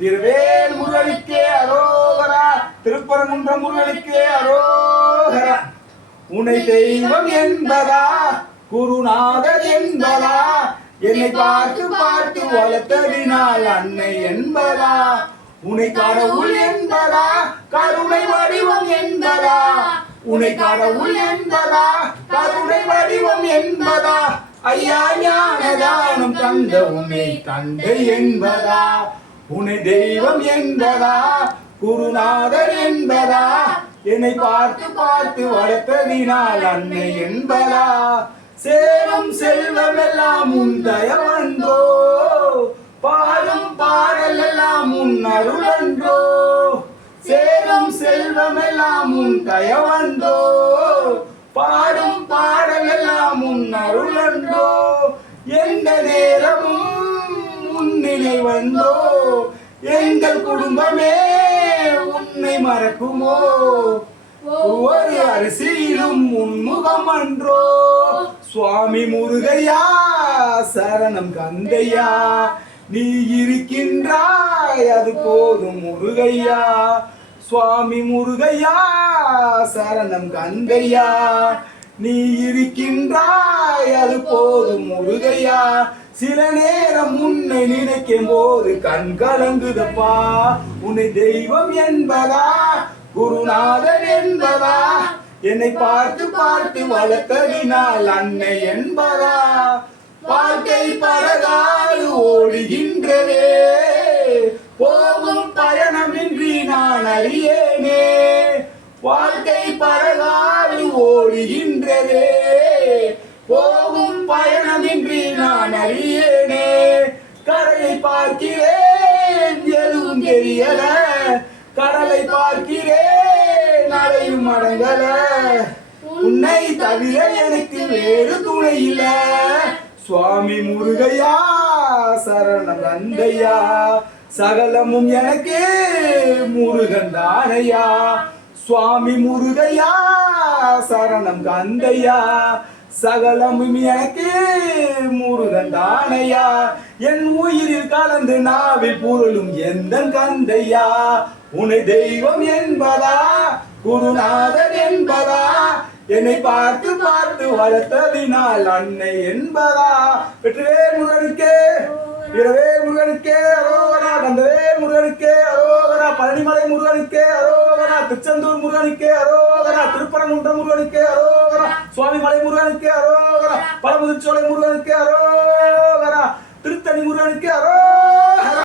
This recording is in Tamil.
திருவேல் முருகனுக்கே அரோகரா, திருப்பரங்குன்றம் முருகனுக்கே அரோகரா. உன்னை தெய்வம் என்பதா, குருநாதர் என்பதா, என்னை பார்த்து பார்த்து வளர்த்ததினால் அன்னை என்பதா, உன்னை கடவுள் என்பதா, கருணை வடிவம் என்பதா, உன்னை கடவுள் என்பதா, கருணை வடிவம் என்பதா, ஐயா ஞானதானம் தந்த உன்னை தந்தை என்பதா, உன்னை தெய்வம் என்பதா, குருநாதர் என்பதா, என்னை பார்த்து பார்த்து வளர்த்ததினால் அன்னை என்பதா, சேரும் செல்வம் எல்லாம் உன் தயவன்றோ, பாடும் பாடல் எல்லாம் உன் அருளன்றோ, சேரும் செல்வம் எல்லாம் உன் தயவன்றோ, பாடும் பாடல் எல்லாம் உன் அருளன்றோ, எந்த நேரமும் உன் நினைவன்றோ, எங்கள் குடும்பமே உன்னை மறக்குமோ, ஒவ்வொரு அரிசியிலும் உன்முகம் அன்றோ, சுவாமி முருகையா சரணம் கந்தையா, நீ இருக்கின்றாய் அது போதும் முருகையா, சுவாமி முருகையா சரணம் கந்தையா, நீ இருக்கின்றாய் அது போதும் முருகையா, சில நேரம் உன்னை நினைக்கும் போது கண் கலங்குதப்பா, உன்னை தெய்வம் என்பதா, குருநாதர் என்பதா, என்னை பார்த்து பார்த்து வளர்த்ததினால் அன்னை என்பதா, வாழ்க்கை படகாடு ஓடுகின்றதே, போகும் பயணமின்றி நான் அறியேனே, வாழ்க்கை படகாடு ஓடுகின்றதே, போகும் பயணமின்றி நான் அறியேனே, கரையை பார்க்கிறேன் எதுவும் தெரியல, கடலை பார்க்கிறேன் அலையும் அடங்கல, உன்னை தவிர எனக்கு வேறு துணை இல்ல, சுவாமி முருகையா சரணம் கந்தையா, சகலமும் எனக்கு முருகன் தானையா, சுவாமி முருகையா சரணம் கந்தையா, சகலமும் எனக்கு முருகன் தானையா, என் உயிரில் கலந்து நாவில் பொருளும் எந்த கந்தையா, உன்னை தெய்வம் என்பதா, குருநாதர் என்பதா, என்னை பார்த்து பார்த்து வளர்த்ததினால் அன்னை என்பதா, வெற்றிவேல் முருகனுக்கே வீரவேல் முருகனுக்கே அரோகரா, கந்தவேல் முருகனுக்கே அரோகரா, பழனிமலை முருகனுக்கே அரோகரா, திருச்செந்தூர் முருகனுக்கே அரோகரா, திருப்பரங்குன்றம் முருகனுக்கே அரோகரா, சுவாமி மலை முருகனுக்கே அரோகரா, பழமுதிர்ச்சோலை முருகனுக்கே அரோகரா, திருத்தணி முருகனுக்கே அரோகரா.